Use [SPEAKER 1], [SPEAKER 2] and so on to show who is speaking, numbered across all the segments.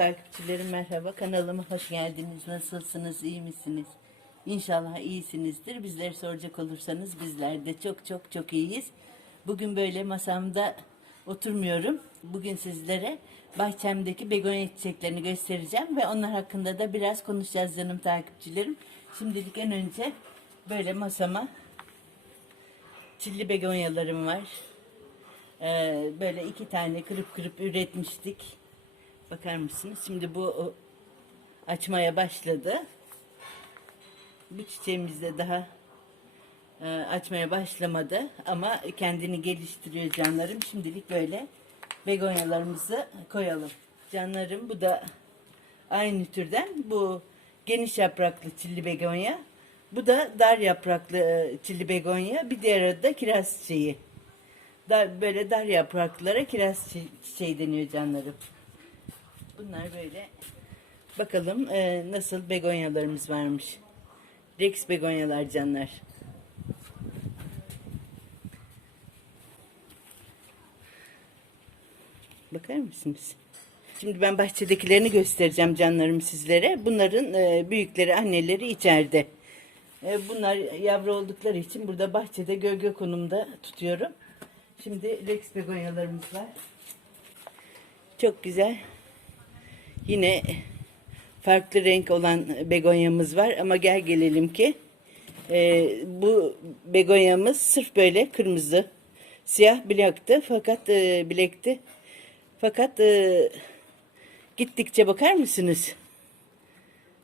[SPEAKER 1] takipçilerim merhaba. Kanalıma hoş geldiniz. Nasılsınız? iyi misiniz? İnşallah iyisinizdir. Bizleri soracak olursanız bizler de çok çok çok iyiyiz. Bugün böyle masamda oturmuyorum. Bugün sizlere bahçemdeki begonya çiçeklerini göstereceğim ve onlar hakkında da biraz konuşacağız canım takipçilerim. Şimdilik en önce böyle masama çilli begonyalarım var. Ee, böyle iki tane kırıp kırıp üretmiştik. Bakar mısınız? Şimdi bu açmaya başladı. Bu çiçeğimiz de daha e, açmaya başlamadı ama kendini geliştiriyor canlarım. Şimdilik böyle begonyalarımızı koyalım. Canlarım bu da aynı türden. Bu geniş yapraklı çilli begonya. Bu da dar yapraklı e, çilli begonya. Bir diğer adı da kiraz çiçeği. Böyle dar yapraklara kiraz çi- çiçeği deniyor canlarım. Bunlar böyle. Bakalım e, nasıl begonyalarımız varmış. Rex begonyalar canlar. Bakar mısınız? Şimdi ben bahçedekilerini göstereceğim canlarım sizlere. Bunların e, büyükleri, anneleri içeride. E, bunlar yavru oldukları için burada bahçede gölge konumda tutuyorum. Şimdi Rex begonyalarımız var. Çok güzel. Yine farklı renk olan begonyamız var ama gel gelelim ki e, bu begonyamız sırf böyle kırmızı siyah bilektı fakat e, bilekti. Fakat e, gittikçe bakar mısınız?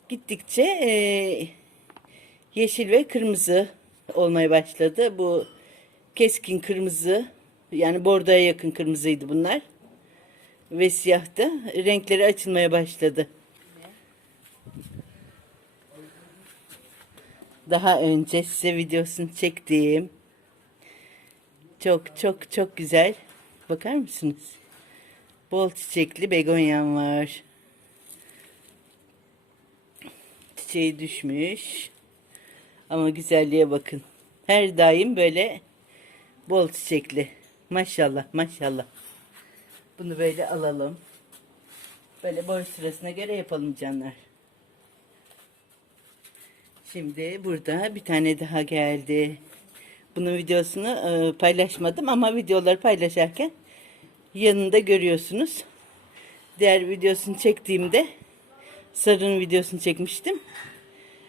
[SPEAKER 1] Gittikçe e, yeşil ve kırmızı olmaya başladı. Bu keskin kırmızı yani bordoya yakın kırmızıydı bunlar ve siyahtı. Renkleri açılmaya başladı. Daha önce size videosunu çektiğim çok çok çok güzel. Bakar mısınız? Bol çiçekli begonyam var. Çiçeği düşmüş. Ama güzelliğe bakın. Her daim böyle bol çiçekli. Maşallah maşallah. Bunu böyle alalım. Böyle boy sırasına göre yapalım canlar. Şimdi burada bir tane daha geldi. Bunun videosunu e, paylaşmadım ama videoları paylaşırken yanında görüyorsunuz. Diğer videosunu çektiğimde sarının videosunu çekmiştim.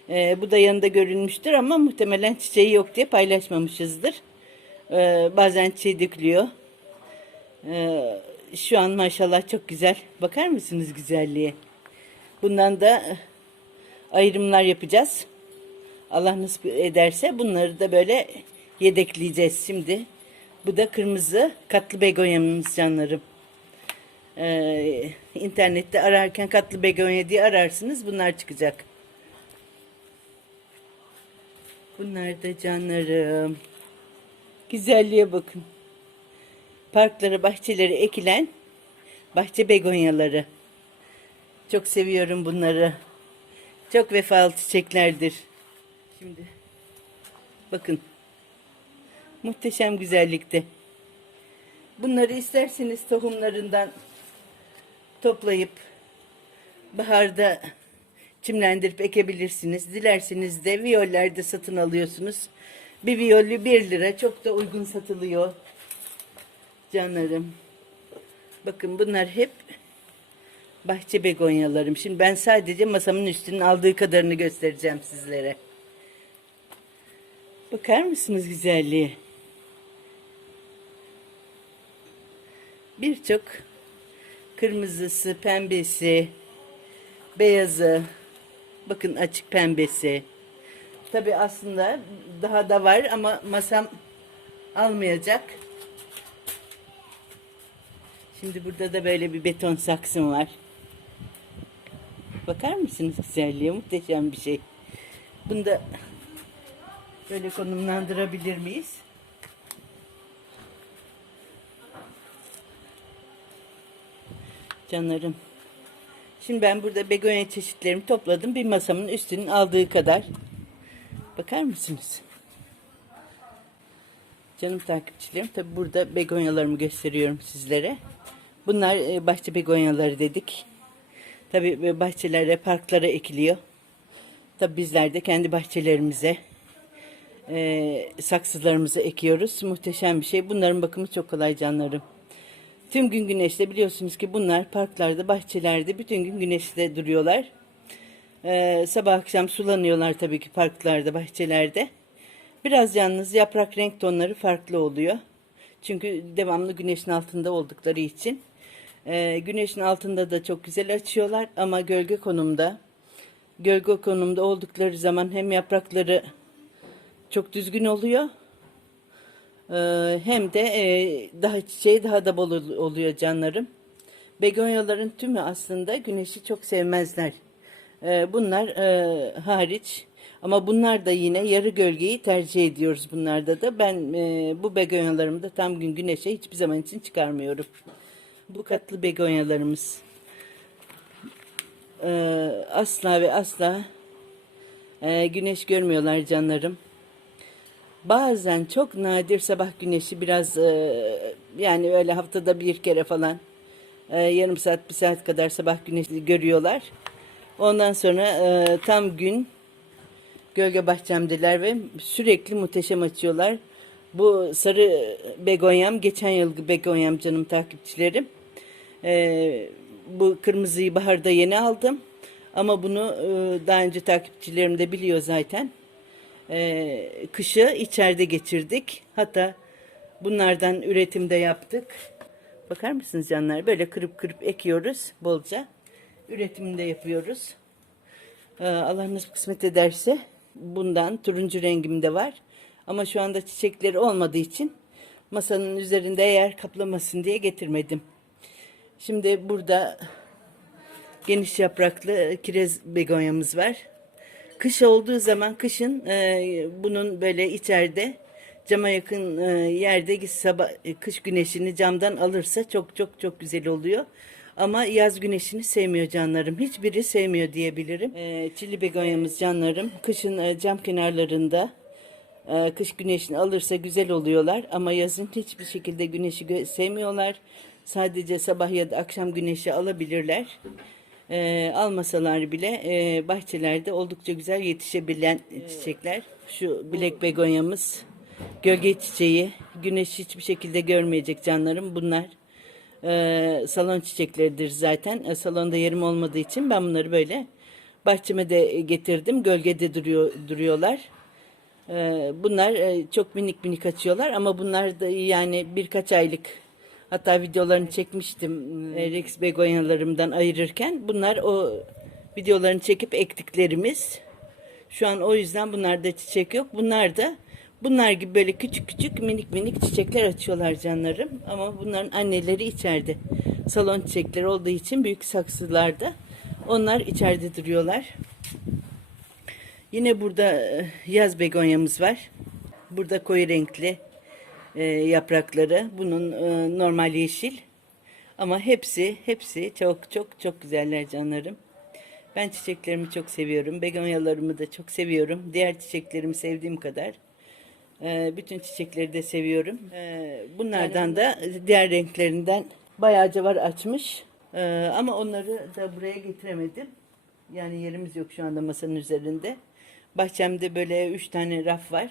[SPEAKER 1] E, bu da yanında görünmüştür ama muhtemelen çiçeği yok diye paylaşmamışızdır. E, bazen çiçeği dökülüyor. E, şu an maşallah çok güzel. Bakar mısınız güzelliğe? Bundan da e, ayrımlar yapacağız. Allah nasip ederse bunları da böyle yedekleyeceğiz şimdi. Bu da kırmızı katlı begonyamız canlarım. Ee, internette ararken katlı begonya diye ararsınız bunlar çıkacak. Bunlar da canlarım. Güzelliğe bakın. Parklara, bahçelere ekilen bahçe begonyaları. Çok seviyorum bunları. Çok vefalı çiçeklerdir. Şimdi bakın. Muhteşem güzellikte. Bunları isterseniz tohumlarından toplayıp baharda çimlendirip ekebilirsiniz. Dilerseniz de viyollerde satın alıyorsunuz. Bir viyolü 1 lira çok da uygun satılıyor. Canlarım. Bakın bunlar hep bahçe begonyalarım. Şimdi ben sadece masamın üstünün aldığı kadarını göstereceğim sizlere. Bakar mısınız güzelliğe? Birçok kırmızısı, pembesi, beyazı, bakın açık pembesi. Tabi aslında daha da var ama masam almayacak. Şimdi burada da böyle bir beton saksım var. Bakar mısınız güzelliğe? Muhteşem bir şey. Bunu da böyle konumlandırabilir miyiz? Canlarım. Şimdi ben burada begonya çeşitlerimi topladım. Bir masamın üstünün aldığı kadar. Bakar mısınız? Canım takipçilerim. Tabi burada begonyalarımı gösteriyorum sizlere. Bunlar e, bahçe begonyaları dedik. Tabii bahçelere, parklara ekiliyor. Tabii bizler de kendi bahçelerimize, e, saksılarımıza ekiyoruz. Muhteşem bir şey. Bunların bakımı çok kolay canlarım. Tüm gün güneşte biliyorsunuz ki bunlar parklarda, bahçelerde bütün gün güneşte duruyorlar. Ee, sabah akşam sulanıyorlar tabii ki parklarda, bahçelerde. Biraz yalnız yaprak renk tonları farklı oluyor. Çünkü devamlı güneşin altında oldukları için. Ee, güneşin altında da çok güzel açıyorlar ama gölge konumda, gölge konumda oldukları zaman hem yaprakları çok düzgün oluyor ee, hem de e, daha çiçeği daha da bol ol- oluyor canlarım. Begonyaların tümü aslında güneşi çok sevmezler. Ee, bunlar e, hariç ama bunlar da yine yarı gölgeyi tercih ediyoruz bunlarda da. Ben e, bu begonyalarımı da tam gün güneşe hiçbir zaman için çıkarmıyorum. Bu katlı begonyalarımız e, asla ve asla e, güneş görmüyorlar canlarım. Bazen çok nadir sabah güneşi biraz e, yani öyle haftada bir kere falan e, yarım saat bir saat kadar sabah güneşi görüyorlar. Ondan sonra e, tam gün gölge bahçemdeler ve sürekli muhteşem açıyorlar. Bu sarı begonyam geçen yıl begonyam canım takipçilerim. E, bu kırmızıyı baharda yeni aldım. Ama bunu e, daha önce takipçilerim de biliyor zaten. Ee, kışı içeride geçirdik. Hatta bunlardan üretimde yaptık. Bakar mısınız canlar? Böyle kırıp kırıp ekiyoruz bolca. Üretiminde yapıyoruz. Ee, Allah nasip kısmet ederse bundan turuncu rengimde var. Ama şu anda çiçekleri olmadığı için masanın üzerinde yer kaplamasın diye getirmedim. Şimdi burada geniş yapraklı kirez begonyamız var. Kış olduğu zaman kışın e, bunun böyle içeride cama yakın e, yerde sabah kış güneşini camdan alırsa çok çok çok güzel oluyor. Ama yaz güneşini sevmiyor canlarım. Hiçbiri sevmiyor diyebilirim. E, çili begonyamız canlarım. Kışın e, cam kenarlarında e, kış güneşini alırsa güzel oluyorlar. Ama yazın hiçbir şekilde güneşi gö- sevmiyorlar. Sadece sabah ya da akşam güneşi alabilirler. E, almasalar bile e, bahçelerde oldukça güzel yetişebilen çiçekler. Şu bilek begonyamız, gölge çiçeği, güneş hiçbir şekilde görmeyecek canlarım. Bunlar e, salon çiçekleridir zaten. E, salonda yerim olmadığı için ben bunları böyle bahçeme de getirdim. Gölgede duruyor duruyorlar. E, bunlar e, çok minik minik açıyorlar ama bunlar da yani birkaç aylık hatta videolarını çekmiştim e, Rex begonyalarımdan ayırırken. Bunlar o videolarını çekip ektiklerimiz. Şu an o yüzden bunlarda çiçek yok. Bunlar da bunlar gibi böyle küçük küçük minik minik çiçekler açıyorlar canlarım. Ama bunların anneleri içeride. Salon çiçekleri olduğu için büyük saksılarda. Onlar içeride duruyorlar. Yine burada e, yaz begonyamız var. Burada koyu renkli e, yaprakları. Bunun e, normal yeşil. Ama hepsi hepsi çok çok çok güzeller canlarım. Ben çiçeklerimi çok seviyorum. Begonyalarımı da çok seviyorum. Diğer çiçeklerimi sevdiğim kadar. E, bütün çiçekleri de seviyorum. E, bunlardan da diğer renklerinden bayağıca var açmış. E, ama onları da buraya getiremedim. Yani yerimiz yok şu anda masanın üzerinde. Bahçemde böyle üç tane raf var.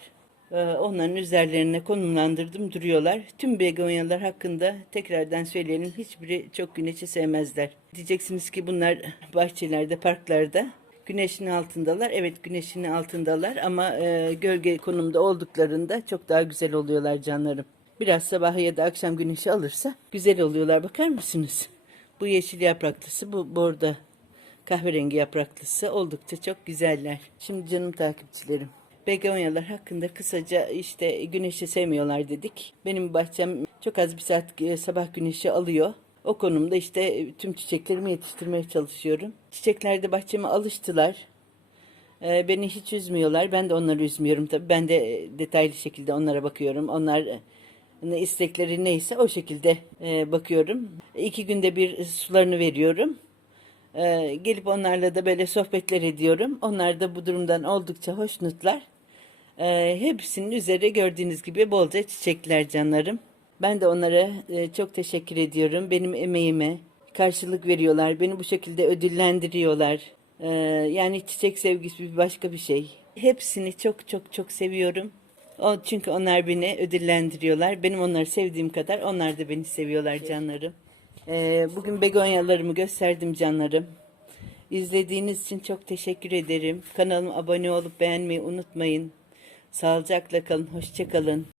[SPEAKER 1] Ee, Onların üzerlerine konumlandırdım duruyorlar. Tüm begonyalar hakkında tekrardan söyleyelim hiçbiri çok güneşi sevmezler. Diyeceksiniz ki bunlar bahçelerde, parklarda güneşin altındalar. Evet güneşin altındalar ama e, gölge konumda olduklarında çok daha güzel oluyorlar canlarım. Biraz sabah ya da akşam güneşi alırsa güzel oluyorlar. Bakar mısınız? Bu yeşil yapraklısı, bu borda kahverengi yapraklısı oldukça çok güzeller. Şimdi canım takipçilerim. Begonyalar hakkında kısaca işte güneşi sevmiyorlar dedik. Benim bahçem çok az bir saat e, sabah güneşi alıyor. O konumda işte tüm çiçeklerimi yetiştirmeye çalışıyorum. Çiçekler de bahçeme alıştılar. Ee, beni hiç üzmüyorlar. Ben de onları üzmüyorum tabii. Ben de e, detaylı şekilde onlara bakıyorum. Onlar e, ne istekleri neyse o şekilde e, bakıyorum. İki günde bir sularını veriyorum. Gelip onlarla da böyle sohbetler ediyorum. Onlar da bu durumdan oldukça hoşnutlar. Hepsinin üzeri gördüğünüz gibi bolca çiçekler canlarım. Ben de onlara e, çok teşekkür ediyorum. Benim emeğime karşılık veriyorlar. Beni bu şekilde ödüllendiriyorlar. Ee, yani çiçek sevgisi bir başka bir şey. Hepsini çok çok çok seviyorum. O, çünkü onlar beni ödüllendiriyorlar. Benim onları sevdiğim kadar onlar da beni seviyorlar canlarım. Ee, bugün begonyalarımı gösterdim canlarım. İzlediğiniz için çok teşekkür ederim. Kanalıma abone olup beğenmeyi unutmayın. Sağlıcakla kalın, hoşça kalın.